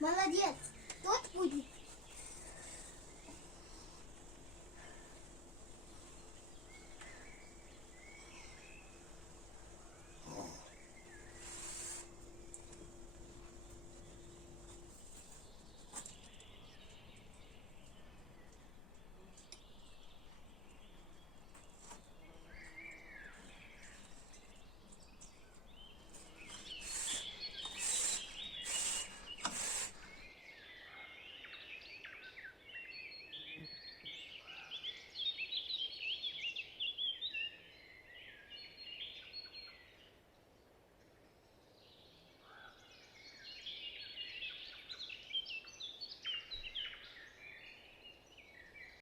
Молодец.